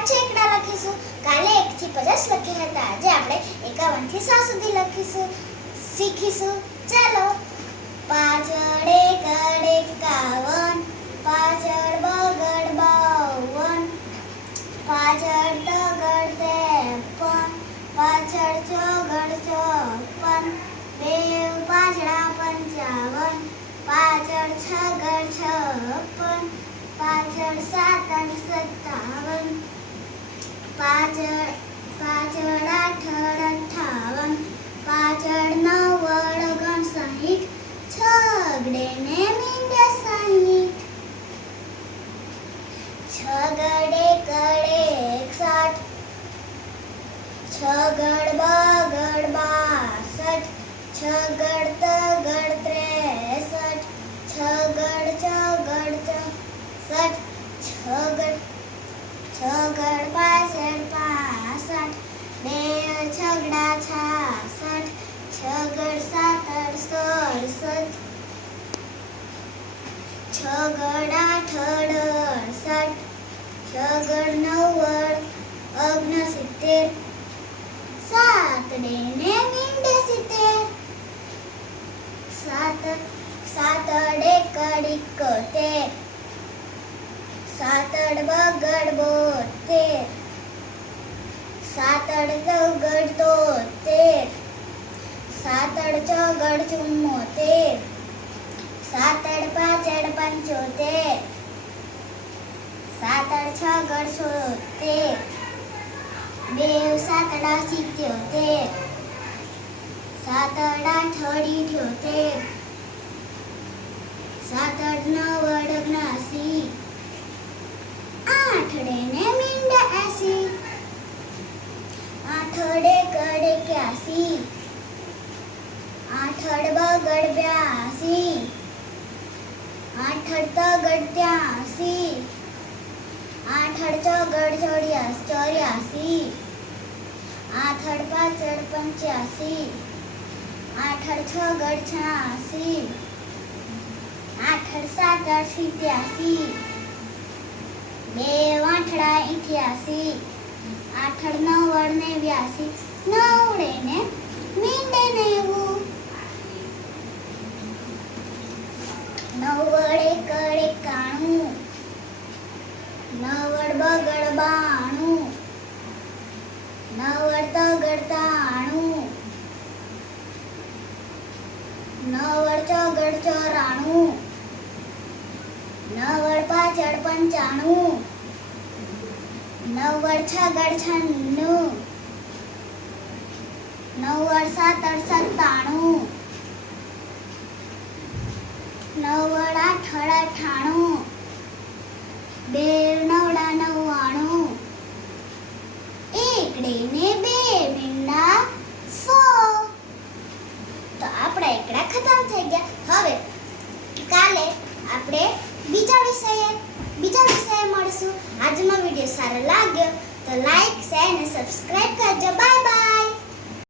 5 એકડા લખીશું. કાલે 1 થી 50 લખ્યા હતા. આજે આપણે 51 થી 100 સુધી લખીશું શીખીશું. ચાલો. પાછળ એકડ 51, પાછળ બગડ 52, પાછળ તગડ 53, પાછળ ચોગડ 54, બેવ પાછડા 55, પાછળ છગડ 56, પાછળ સાતડ 57, પાછળ આઠડ 58, પાછળ નવડ 59, છગડે ને મીંડે 60, છગડ એકડ 61, છગડ બગડ 62, છગડ તગડ 63, છગડ ચોગડ 64, છગડ પાછળ 65, બે છગડા 66, છગડ સાતડ 67, છગડ આઠડ 68, છગડ નવડ 69, સાતડે ને મીંડે 70, સાતડ એકડ 71, સાતડ બગડ 72, સાતડ તગડ 73, સાતડ ચોગડ 74, સાતડ પાછળ 75, સાતડ છગડ 76, બેવ સાતડા 77, સાતડ આઠડ 78, સાતડ નવડ 79, આઠડે ને મીંડે 80, આઠડ એકડ 81, આઠડ બગડ 82, આઠડ તગડ 83, આઠડ ચોગડ 84, આઠડ પાછળ 85, આઠડ છગડ 86, આઠડ સાતડ 87, બેવ આઠડા 88, આઠડ નવડ 89, નવડે ને મીંડે 90, નવડ એકડ 91, નવડ બગડ 92, નવડ તગડ 93, નવડ ચોગડ 94, નવડ પાછળ 95, નવડ છગડ 96, નવડ સાતડ 97, નવડ આઠડ 98, બેવ નવડા 99, એકડે ને બે મીંડા 100. તો આપણા એકડા ખતમ થઈ ગયા. હવે કાલે આપણે બીજા વિષય મળશું. આજનો વિડીયો સારો લાગ્યો તો લાઈક, શેર અને સબસ્ક્રાઇબ કરજો. બાય.